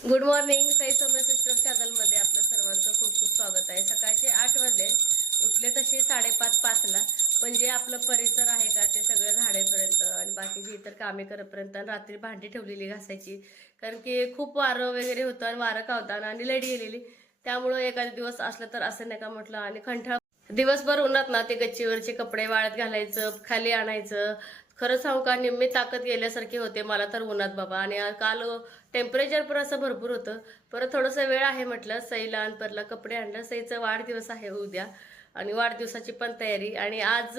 Good morning Sai सौम्य sister चॅनलमध्ये आपलं सर्वांचं खूप खूप स्वागत आहे. सकाळचे आठ वाजले उठले तसे साडेपाच पाचला पण जे आपलं परिसर आहे का ते सगळं झाडेपर्यंत आणि बाकीची इतर कामे करेपर्यंत आणि रात्री भांडी ठेवलेली घासायची कारण की खूप वारं वगैरे होतं आणि वारं कावताना आणि लडी गेलेली. त्यामुळं एखादा दिवस असलं तर असं नाही का म्हटलं आणि कंठाळ दिवसभर उन्हात ना ते गच्चीवरचे कपडे वाळत घालायचं खाली आणायचं खरं सांगू हो का निम्मी ताकद गेल्यासारखे होते मला तर उन्हात बाबा. आणि काल टेम्परेचर पण असं भरपूर होतं. परत थोडंसं वेळ आहे म्हटलं सईला आणि परला कपडे आणलं. सईचा वाढदिवस आहे उद्या. आणि वाढदिवसाची पण तयारी. आणि आज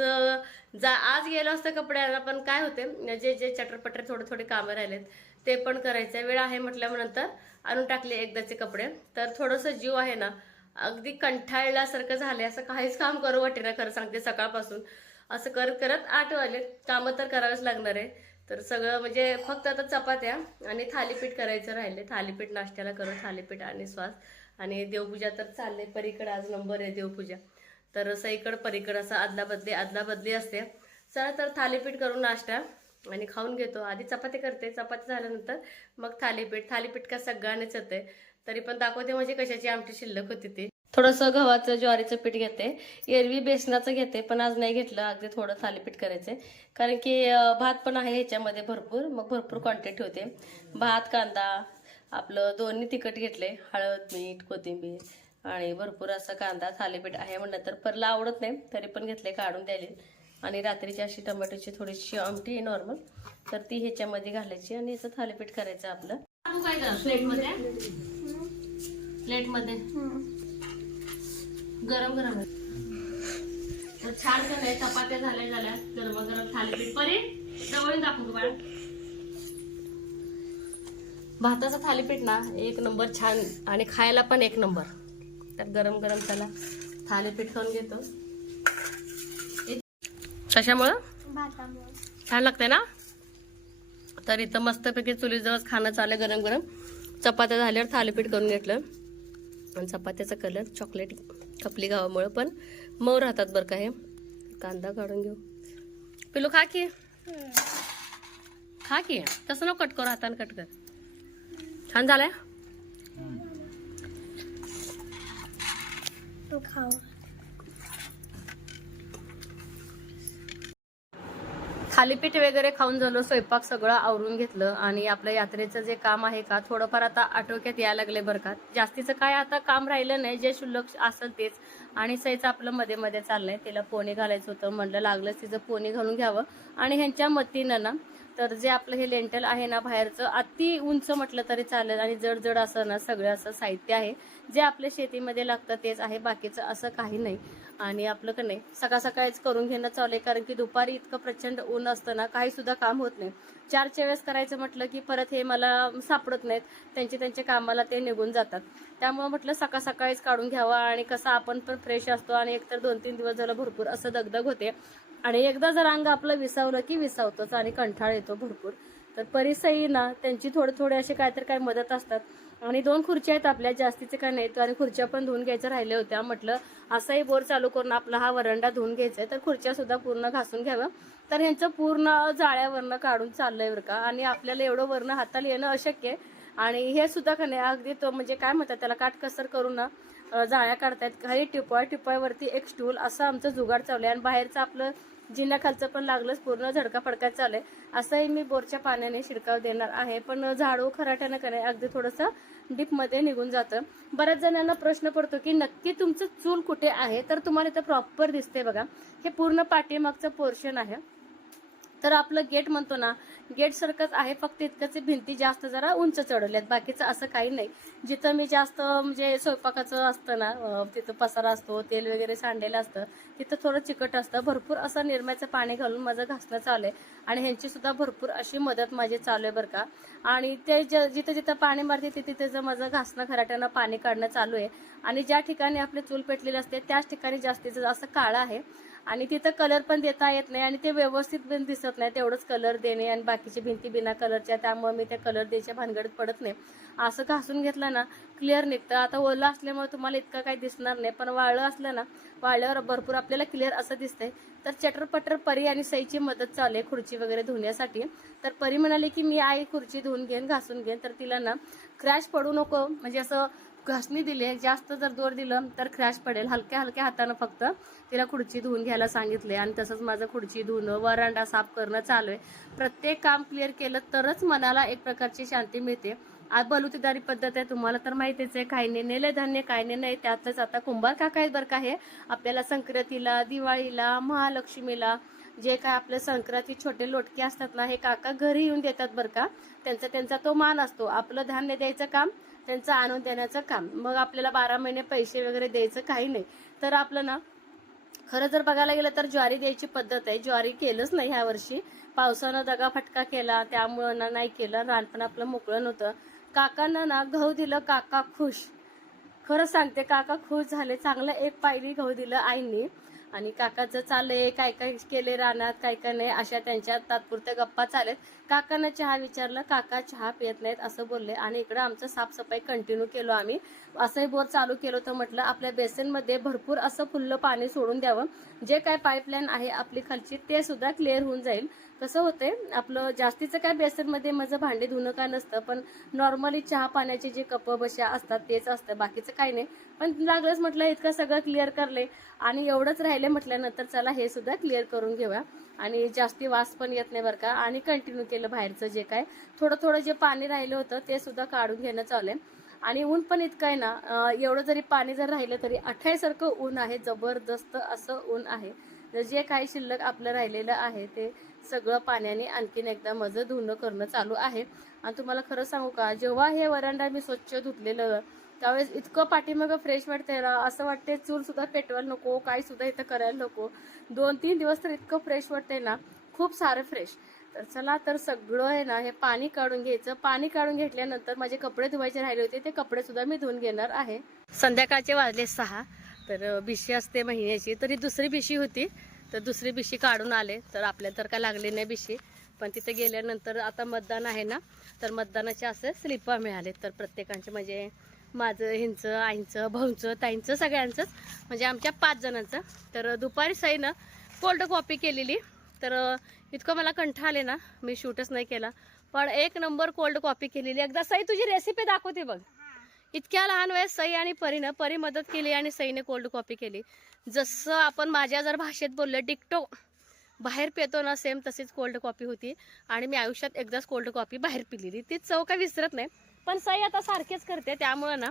जा आज गेलो असतं कपडे आणायला पण काय होते जे जे चटरपटर थोडे थोडे कामं राहिलेत ते पण करायचं वेळ आहे म्हटल्यानंतर आणून टाकले एकदाचे कपडे. तर थोडंसं जीव आहे ना अगदी कंठाळल्यासारखं झाले असं काहीच काम करू वाटे ना खरं सांगते सकाळपासून. असं करत करत आठ वाजले. कामं तर करावंच लागणार आहे. तर सगळं म्हणजे फक्त आता चपात्या आणि थालीपीठ करायचं राहिले थालीपीठ नाश्त्याला करू थालीपीठ आणि श्वास आणि देवपूजा तर चालले परीकडे आज नंबर आहे देवपूजा. तर सईकड परीकड असं आदला बदली आदला बदली असते. चला तर थालीपीठ करून नाश्ता आणि खाऊन घेतो. आधी चपाती करते. चपाती झाल्यानंतर मग थालीपीठ. थालीपीठ का सगळ्यांनीच येते तरी पण दाखवते म्हणजे कशाची आमची शिल्लक होती ती. थोडंसं गव्हाचं ज्वारीचं पीठ घेते. एरवी बेसनाचं घेते पण आज नाही घेतलं. अगदी थोडं थालीपीठ करायचंय. कारण की भात पण आहे ह्याच्यामध्ये भरपूर. मग भरपूर क्वांटिटी होते भात कांदा आपलं दोन्ही तिखट घेतले. हळद मीठ कोथिंबीर आणि भरपूर असं कांदा थालीपीठ आहे म्हणलं तर. परला आवडत नाही तरी पण घेतले काढून द्यायले. आणि रात्रीची अशी टोमॅटोची थोडीशी आमटी आहे नॉर्मल तर ती ह्याच्यामध्ये घालायची आणि याचं थालीपीठ करायचं आपलं. काय प्लेटमध्ये? प्लेटमध्ये? गरम गरम. तर छान आहे. चपात्या झाल्या झाल्या. गरम गरम थालीपीठ. परी जवळ दाखवू तू बाळा भाताचं थालीपीठ ना एक नंबर छान. आणि खायला पण एक नंबर. तर गरम गरम त्याला थालीपीठ खाऊन घेतो. कशामुळं? छान लागते ना? तर इथं मस्तपैकी चुलीजवळ खाणं चाललं गरम गरम. चपात्या झाल्यावर थालीपीठ करून घेतलं. आणि चपात्याचा कलर चॉकलेट खपली गावामुळं पण मऊ राहतात बरं का हे. कांदा काढून घेऊ. पिलू खा की. खा की. तसं नको कट करू हाताने कट कर. छान झालंय? तू खाऊ. थालीपीठ वगैरे खाऊन झालं स्वयंपाक सगळं आवरून घेतलं आणि आपल्या यात्रेचं जे काम आहे का थोडंफार आता आटोक्यात यायला लागले बरं का. जास्तीचं काय आता काम राहिलं नाही जे शुल्लक असेल तेच. आणि सैचं आपलं मध्ये मध्ये चाललंय तिला पोणी घालायचं होतं म्हणलं लागलं तिचं पोणी घालून घ्यावं. आणि ह्यांच्या मतीनं ना तर जे आपलं हे लेंटल आहे ना बाहेरचं अति उंच म्हटलं तरी चालेल आणि जड जड असं ना सगळं असं साहित्य आहे. जे आपल्या शेतीमध्ये लागतं तेच आहे बाकीचं असं काही नाही. आणि आपलं का नाही सकाळ सकाळीच करून घेणं चालू आहे. कारण की दुपारी इतकं प्रचंड ऊन असतं ना काही सुद्धा काम होत नाही. चारच्या वेळेस करायचं म्हटलं की परत हे मला सापडत नाहीत. त्यांचे त्यांच्या कामाला ते निघून जातात. त्यामुळे म्हटलं सकाळ सकाळीच काढून घ्यावा आणि कसं आपण पण फ्रेश असतो आणि एकतर दोन तीन दिवस झालं भरपूर असं दगदग होते. आणि एकदा जर अंग आपलं विसावलं की विसावतोच आणि कंठाळ येतो भरपूर. तर परिसही ना त्यांची थोडे थोडे असे काहीतरी काय मदत असतात. आणि दोन खुर्च्या आहेत आपल्या जास्तीचे काय नाहीत आणि खुर्च्या पण धुवून घ्यायच्या राहिल्या होत्या. म्हटलं असाही बोर चालू करून आपला हा वरंडा धुवून घ्यायचा आहे तर खुर्च्या सुद्धा पूर्ण घासून घ्यावं तर ह्यांचं पूर्ण जाळ्यावरनं काढून चाललंय बरं का. आणि आपल्याला एवढं वरनं हाताला येणं अशक्य आहे. आणि हे सुद्धा का नाही अगदी तो म्हणजे काय म्हणतात त्याला काटकसर करून ना जाळ्या काढतायत. काही टिपॉय टिपॉयवरती एक स्टूल असं आमचं जुगाड चालू आहे. आणि बाहेरचं आपलं जिन्याखालचं पण लागलंच पूर्ण झडका फडका चालू आहे. असंही मी बोरच्या पाण्याने शिडकाव देणार आहे. पण झाडू खराट्यानं का अगदी थोडंसं डीपमध्ये निघून जातं. बऱ्याच जणांना प्रश्न पडतो की नक्की तुमचं चूल कुठे आहे? तर तुम्हाला इथं प्रॉपर दिसते बघा. हे पूर्ण पाठीमागचं पोर्शन आहे. तर आपलं गेट म्हणतो ना गेट सारखंच आहे फक्त इतकंच भिंती जास्त जरा उंच चढवल्यात बाकीचं असं काही नाही. जिथं मी जास्त म्हणजे स्वयंपाकाचं असतं ना तिथं पसारा असतो तेल वगैरे सांडलेलं असतं तिथं थोडं चिकट असतं. भरपूर असं निरम्याचं पाणी घालून माझं घासणं चालू आहे. आणि ह्यांची सुद्धा भरपूर अशी मदत माझी चालू आहे बरं का. आणि ते ज- जिथं जिथं पाणी मारते तिथे तिथं माझं घासणं खराट्यानं पाणी काढणं चालू आहे. आणि ज्या ठिकाणी आपली चूल पेटलेली असते त्याच ठिकाणी जास्तीचं जास्त काळं आहे. आणि तिथं कलर पण देता येत नाही आणि ते व्यवस्थित पण दिसत नाही. तेवढंच कलर देणे आणि बाकीची भिंती बिना कलरच्या त्यामुळे मी त्या कलर द्यायच्या भानगडीत पडत नाही. असं घासून घेतलं ना क्लिअर निघतं. आता ओलं असल्यामुळे तुम्हाला इतकं काही दिसणार नाही पण वाळलं असलं ना वाळल्यावर भरपूर आपल्याला क्लिअर असं दिसतंय. तर चटरपटर परी आणि सईची मदत चालू आहे खुर्ची वगैरे धुण्यासाठी. तर परी म्हणाली की मी आई खुर्ची धुवून घेईन घासून घेईन. तर तिला ना क्रॅश पडू नको. म्हणजे असं घासणी दिली जास्त जर दोर दिलं तर क्रॅश पडेल. हलक्या हलक्या हातानं फक्त तिला खुर्ची धुवून घ्यायला सांगितले आणि तसंच माझं खुर्ची धुणं वरांडा साफ करणं चालू आहे. प्रत्येक काम क्लिअर केलं तरच मनाला एक प्रकारची शांती मिळते. आज बलुतेदारी पद्धत आहे. तुम्हाला तर माहितीच आहे काही नाही नेले धान्य काही नाही नाही. त्यातच आता कुंभार काका आहेत बरं का हे. आपल्याला संक्रांतीला दिवाळीला महालक्ष्मीला जे काय आपले संक्रांती छोटे लोटके असतात ना हे काका घरी येऊन देतात बरं का. त्यांचा त्यांचा तो मान असतो. आपलं धान्य द्यायचं काम त्यांचं आणून देण्याचं काम. मग आपल्याला बारा महिने पैसे वगैरे द्यायचं काही नाही. तर आपलं ना खरं जर बघायला गेलं तर ज्वारी द्यायची पद्धत आहे. ज्वारी केलंच नाही ह्या वर्षी. पावसानं दगा फटका केला त्यामुळं ना नाही केलं. लहानपण आपलं मोकळं नव्हतं. काकांना ना गहू दिलं काका खुश. खरं सांगते काका खुश झाले. चांगलं एक पायरी गहू दिलं आईनी. आणि काकाचं चाललंय काय काय केले रानात काय काय नाही अशा त्यांच्या तात्पुरत्या गप्पा चालेत काकांना चहा विचारलं काका चहा पियत नाहीत असं बोलले. आणि इकडं आमचं साफसफाई कंटिन्यू केलो आम्ही. असंही बोर चालू केलं तर म्हटलं आपल्या बेसिनमध्ये भरपूर असं फुल्लं पाणी सोडून द्यावं. जे काय पाईपलाईन आहे आपली खालची ते सुद्धा क्लिअर होऊन जाईल. कसं होतंय आपलं जास्तीचं काय बेसनमध्ये माझं भांडे धुणं काय नसतं पण नॉर्मली चहा पाण्याचे जे कप बशा असतात तेच असतं बाकीचं काही नाही. पण लागलंच म्हटलं इतकं सगळं क्लिअर करले आणि एवढंच राहिले म्हटल्यानंतर चला हे सुद्धा क्लिअर करून घेऊया. आणि जास्ती वास पण येत नाही बरं का. आणि कंटिन्यू केलं बाहेरचं जे काय. थोडं थोडं जे पाणी राहिलं होतं ते सुद्धा काढून घेणं चालू आहे आणि ऊन पण इतकं आहे ना एवढं जरी पाणी जर राहिलं तरी अठ्ठाईसारखं ऊन आहे जबरदस्त असं ऊन आहे. तर जे काही शिल्लक आपलं राहिलेलं आहे ते सगळं पाण्याने आणखीन एकदा माझं धुणं करणं चालू आहे. आणि तुम्हाला खरं सांगू का जेव्हा हे वरांडा मी स्वच्छ धुतलेलं त्यावेळेस इतकं पाठीमागं फ्रेश वाटतंय ना असं वाटते चूलसुद्धा पेटवायला नको काही सुद्धा इथं करायला नको. दोन तीन दिवस तर इतकं फ्रेश वाटतंय ना खूप सारं फ्रेश तर चला तर सगळं आहे ना हे पाणी काढून घ्यायचं. पाणी काढून घेतल्यानंतर माझे कपडे धुवायचे राहिले होते ते कपडे सुद्धा मी धुवून घेणार आहे. संध्याकाळचे वाजले सहा तर बिशी असते महिन्याची तरी दुसरी बिशी होती. तर दुसरी बिशी काढून आले. तर आपल्या तर काय लागली नाही बिशी. पण तिथे गेल्यानंतर आता मतदान आहे ना तर मतदानाचे असे स्लिपा मिळाले तर प्रत्येकांचे म्हणजे माझं ह्यांचं आईंचं भाऊंचं ताईंचं सगळ्यांचंच म्हणजे आमच्या पाच जणांचं. तर दुपारी सईनं कोल्ड कॉपी केलेली. तर इतकं मला कंठ आले ना मी शूटच नाही केला. पण एक नंबर कोल्ड कॉपी केलेली. एकदा सई तुझी रेसिपी दाखवते बघ. इतक्या लहान वयात सई आणि परीनं परी मदत केली आणि सईने कोल्ड कॉपी केली. जसं आपण माझ्या जर भाषेत बोललं डिक्टो बाहेर पितो ना सेम तशीच कोल्ड कॉपी होती. आणि मी आयुष्यात एकदाच कोल्ड कॉपी बाहेर पिलेली. ती चव काय विसरत नाही. पण सई आता सारखेच करते. त्यामुळं ना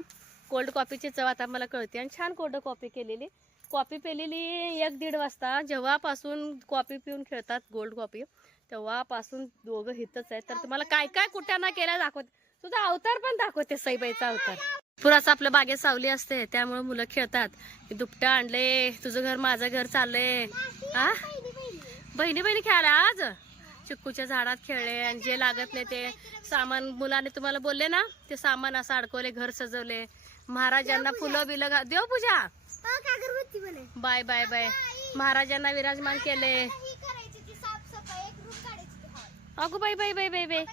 कोल्ड कॉफीची चव आता मला कळते. आणि छान कोल्ड कॉफी केलेली. कॉफी पेलेली एक दीड वाजता. जेव्हापासून कॉफी पिऊन खेळतात गोल्ड कॉफी तेव्हापासून दोघं हितच आहे तर तुम्हाला काय काय कुठ्यांना केल्या दाखवते तुझा अवतार पण दाखवते सईबाईचा अवतार. पुराच आपल्या बागेत सावली असते त्यामुळे मुलं खेळतात. दुपटं आणले तुझं घर माझं घर चाललंय. आ? बहिणी बहिणी खेळायला आज? चिक्कूच्या झाडात खेळले आणि जे लागत नाही ते सामान मुलाने तुम्हाला बोलले ना ते सामान असं अडकवले घर सजवले. महाराजांना फुलं बिलं घा देव पूजा. म्हणे. Bye bye bye. महाराजांना विराजमान केले. ही करायची ती साफसफाई एक रूम काढायची ती हॉल. अगो बाई बाई बाई बाई बाई.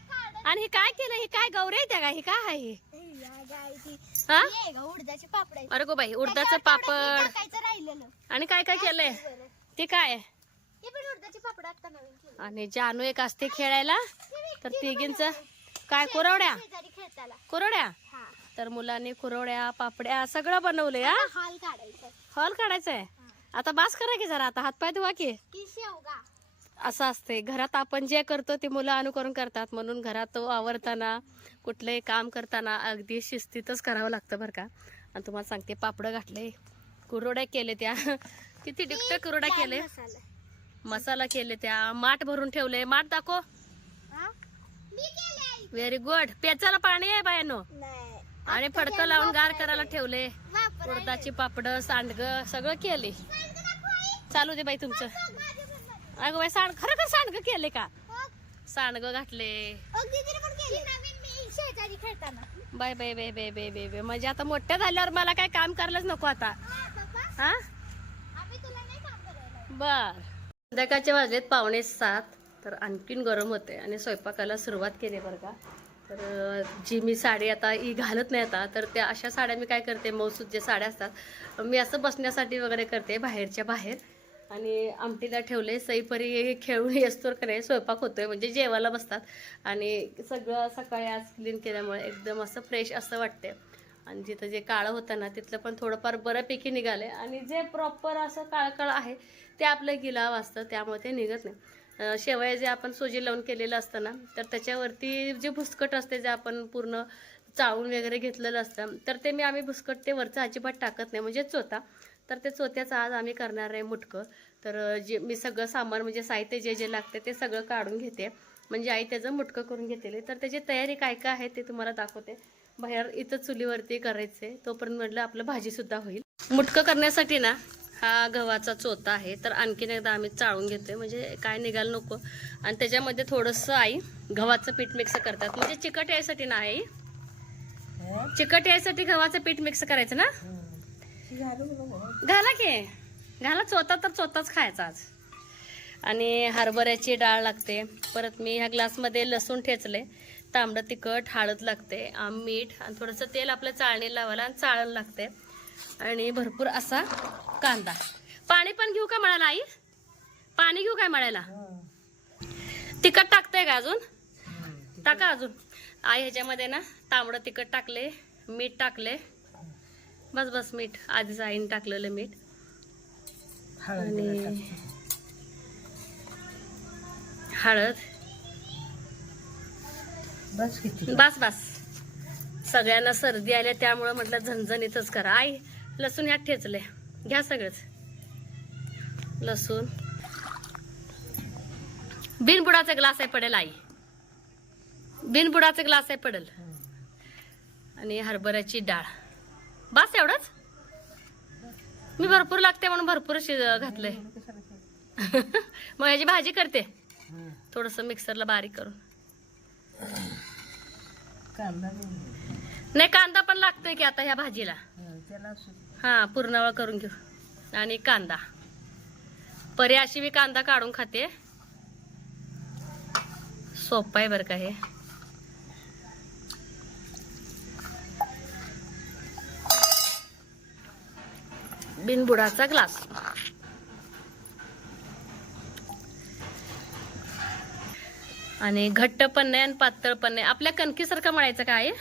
आणि हे काय केलं? हे काय गौरे त्या का हे काय आहे हे? उडदाचे पापड. अरे गो बाई उडदाचं पापड. आणि काय काय केलंय? ते काय? आणि जानू एक असते खेळायला. तर तिघींच काय कुरवड्या? कुरवड्या? हा. तर मुलांनी कुरवड्या पापड्या सगळं बनवलंय हा? हॉल काढायचा हॉल काढायचंय? आता बास करा की जरा आता हातपाय धुवा की. की शेवगा. असं असते घरात आपण जे करतो ते मुलं अनुकरण करतात. म्हणून घरात आवरताना कुठलंही काम करताना अगदी शिस्तीतच करावं लागतं बरं का. आणि तुम्हाला सांगते पापडं घातले कुरवड्या केले त्या. किती डिक्ट कुरवड्या केले मसाला. केले त्या. माठ भरून ठेवले माठ दाखव. व्हेरी गुड पेचाला पाणी आहे बायानो. आणि फडकं लावून गार करायला ठेवले. उडदाची पापड सांडग सगळं केले. चालू दे बाई तुमचं. अगं बाई सांड खरं खरं सांडग केले का? सांडग घातले bye bye bye bye bye bye bye म्हणजे आता मोठ्या झाल्यावर मला काय काम करायलाच नको आता. हा, बर. संध्याकाळचे वाजलेत पावणे सात. तर आणखीन गरम होते आणि स्वयंपाकाला सुरुवात केली बरं का. तर जी मी साडी आता ही घालत नाही आता. तर त्या अशा साड्या मी काय करते? मौसूद जे साड्या असतात मी असं बसण्यासाठी वगैरे करते बाहेरच्या बाहेर. आणि आमटीला ठेवले सईपरी खेळून येस्तोर करे स्वयंपाक होतोय म्हणजे जेवायला बसतात. आणि सगळं सकाळी आज क्लीन केल्यामुळे एकदम असं फ्रेश असं वाटते आणि जिथं जे काळं होतं ना तिथलं पण थोडंफार बऱ्यापैकी निघाले आणि जे प्रॉपर असं काळं काळं आहे ते आपलं गिलाव असतं त्यामुळे ते निघत नाही. अं, शेवया जे आपण सोजी लावून केलेलं असतं ना तर त्याच्यावरती जे भुसकट असते जे आपण पूर्ण चाळून वगैरे घेतलेलं असतं तर ते मी आम्ही भुसकट ते वरचं अजिबात टाकत नाही म्हणजे चोता तर ते चोत्याचं आज आम्ही करणार आहे मुटकं. तर जे मी सगळं सामान म्हणजे साहित्य जे जे लागते ते सगळं काढून घेते. म्हणजे आई त्याचं मुटकं करून घेतलेले तर त्याची तयारी काय काय आहे ते तुम्हाला दाखवते. बाहेर इथं चुलीवरती करायचे तोपर्यंत म्हटलं आपलं भाजीसुद्धा होईल. मुटकं करण्यासाठी ना हा गव्हाचा चोथा आहे. तर आणखीन एकदा आम्ही चाळून घेतोय. म्हणजे काय निघाल नको. आणि त्याच्यामध्ये थोडंसं आई गव्हाचं पीठ मिक्स करतात. म्हणजे चिकट यायसाठी ना आई? चिकट यायसाठी गव्हाचं पीठ मिक्स करायचं ना? घाला की. घाला चोथा तर चोथाच खायचा आज. आणि हरभऱ्याची डाळ लागते. परत मी ह्या ग्लासमध्ये लसूण ठेचले. तांबडं तिखट हळद लागते मीठ आणि थोडंसं तेल आपल्या चाळणी लावायला आणि चाळण लागते. आणि भरपूर असा कांदा. पाणी पण घेऊ का म्हणाला आई? पाणी घेऊ काय म्हणायला तिखट टाकतंय का अजून? टाका अजून. आई ह्याच्यामध्ये ना तांबडं तिखट टाकले मीठ टाकले बस बस मीठ. आधीच आईने टाकलेलं मीठ. आणि हळद. बस बस बस. सगळ्यांना सर्दी आल्या त्यामुळं म्हटलं झणझणीतच करा. आई लसूण ह्यात ठेचले. घ्या सगळंच. लसूण. बिनबुडाचा ग्लास आहे पडेल आई. बिनबुडाचा ग्लास आहे पडेल. आणि हरभऱ्याची डाळ. बस एवढंच? मी भरपूर लागते म्हणून भरपूर शिज घातलंय. मग याची भाजी करते. थोडस मिक्सरला बारीक करून. कांदा नाही. कांदा पण लागतोय की आता ह्या भाजीला. हा पूर्णावळ करून घेऊ. आणि कांदा. परी अशी मी कांदा काढून खाते. सोपं आहे बरं का हे. बिनबुडाचा ग्लास. आणि घट्ट पण नाही आणि पातळ पण नाही आपल्या कणकीसारखं म्हणायचं काय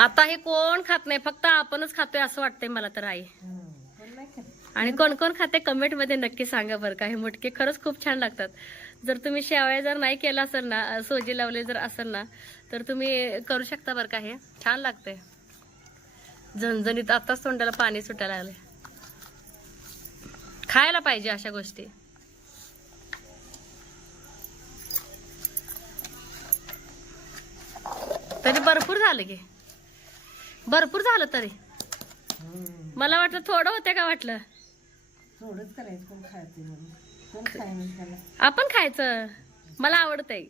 आता हे कोण खात नाही? फक्त आपणच खातोय असं वाटतंय मला तर आई. आणि कोण कोण खाते? कमेंटमध्ये नक्की सांगा बरं का. हे मुटके खरंच खूप छान लागतात. जर तुम्ही शेवया जर नाही केला असेल ना सोजी लावले जर असेल ना तर तुम्ही करू शकता बरं का हे. छान लागतंय. झणझणीत आताच तोंडाला पाणी सुटायला लागले खायला पाहिजे अशा गोष्टी. तरी भरपूर झालं की. भरपूर झालं तरी. मला वाटलं थोडं होते का वाटलं? थोडंच करायचं आपण खायचं. मला आवडतंय.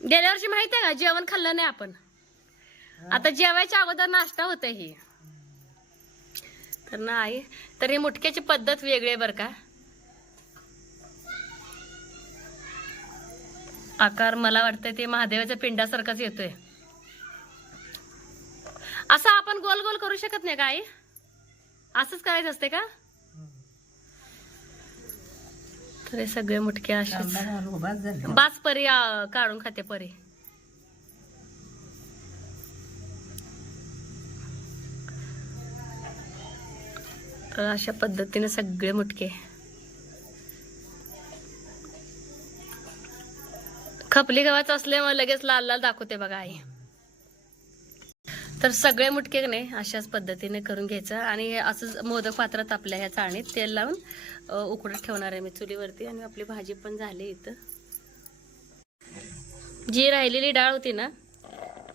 गेल्या वर्षी माहिती आहे का? जेवण खाल्लं नाही आपण. आता जेवायच्या अगोदर नाश्ता होत ही. तर नाही तर ही मुटक्याची पद्धत वेगळी आहे बरं का. आकार मला वाटतंय ते महादेवाच्या पिंडासारखाच येतोय. असं आपण गोल गोल करू शकत नाही का आई? असंच करायचं असते का? तर सगळे मुटके असेच. झाला. बास परी काढून खाते परी. तर अशा पद्धतीने सगळे मुटके. खपली गव्हाचं असल्यामुळे लगेच लाल लाल दाखवते बघा आई. तर सगळे मुटके नाही अशाच पद्धतीने करून घ्यायचं. आणि असं असंच मोदक पात्रात आपल्या ह्या चाळणीत तेल लावून उकडत ठेवणार आहे मी चुलीवरती. आणि आपली भाजी पण झाली इथं. जी राहिलेली डाळ होती ना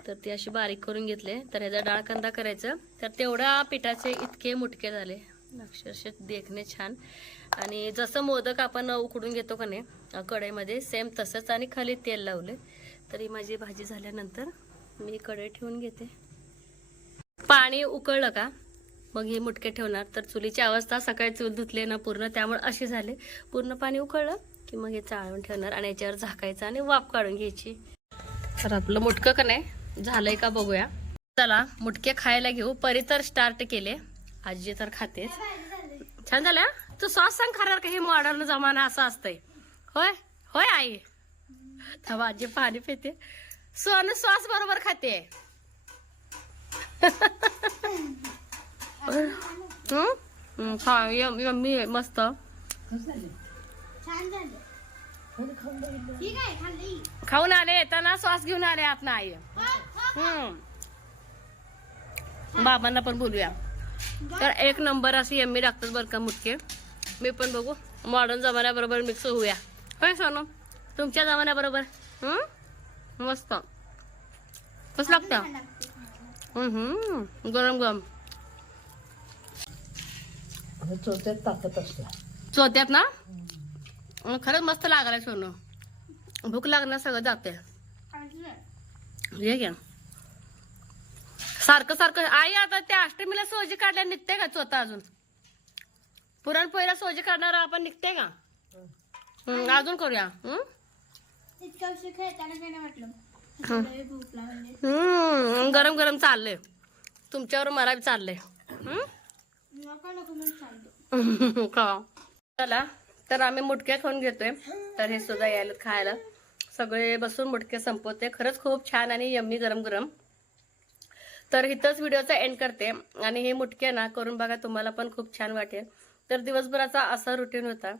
तर ती अशी बारीक करून घेतले. तर ह्याचा डाळ कांदा करायचं. तर तेवढ्या पिठाचे इतके मुटके झाले. अक्षरशः देखणे छान. आणि जसं मोदक आपण उकडून घेतो का नाही कढईमध्ये सेम तसंच. आणि खाली तेल लावले. तरी माझी भाजी झाल्यानंतर मी कढई ठेवून घेते. पाणी उकळलं का? मग हे मुटके ठेवणार. तर चुलीची अवस्था सकाळी चूल धुतले ना पूर्ण त्यामुळे अशी झाले. पूर्ण पाणी उकळलं की मग हे चाळून ठेवणार आणि याच्यावर झाकायचं आणि वाफ काढून घ्यायची. तर आपलं मुटकं का नाही? झालंय का बघूया. चला मुटके खायला घेऊ. परी तर स्टार्ट केले. आजी तर खातेच. छान झालं तू सॉस सांग खाणार का हे मॉडर्न जमाना असं असतंय? होय? होय आई? तेव्हा आजी पाणी पिते. सोन सॉस बरोबर खाते. खा यम्मी आहे, मस्त खाऊन आले येताना सॉस घेऊन आले आपण आई. बाबांना पण बोलूया तर एक नंबर अशी यम्मी लागतात बरं का मुटके मी पण बघू मॉडर्न जमान्याबरोबर मिक्स होऊया होय सोनू तुमच्या जमान्याबरोबर हं? मस्त कसं लागतं. हम्म, गरम गरम आणि चोथ्यात ताकद असते. चोत्यात ना? खरंच मस्त लागलाय सोनू. भूक लागणार सगळं जाते. हे घ्या. सारखं सारखं. आई आता त्या अष्टमीला सोजी काढल्या निघते का चोथा अजून? पुरणपोळीला सोजी काढणार आपण निघते का? अजून करूया. हं? मग गरम गरम चाललंय. तुमच्यावर मला बी चाललंय. का? चला तर आम्ही मुटक्या खाऊन घेतोय. तर हे सुद्धा यायला खायला. सगळे बसून मुटके संपवते. खरंच खूप छान आणि यम्मी गरम गरम. तर इथंच व्हिडिओचा एंड करते. आणि हे मुटके ना करून बघा तुम्हाला पण खूप छान वाटेल. तर दिवसभराचा असा रुटीन होता.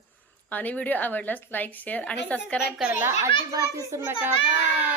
आणि व्हिडिओ आवडल्यास लाईक शेअर आणि सबस्क्राईब करायला अजिबात विसरू नका. बाय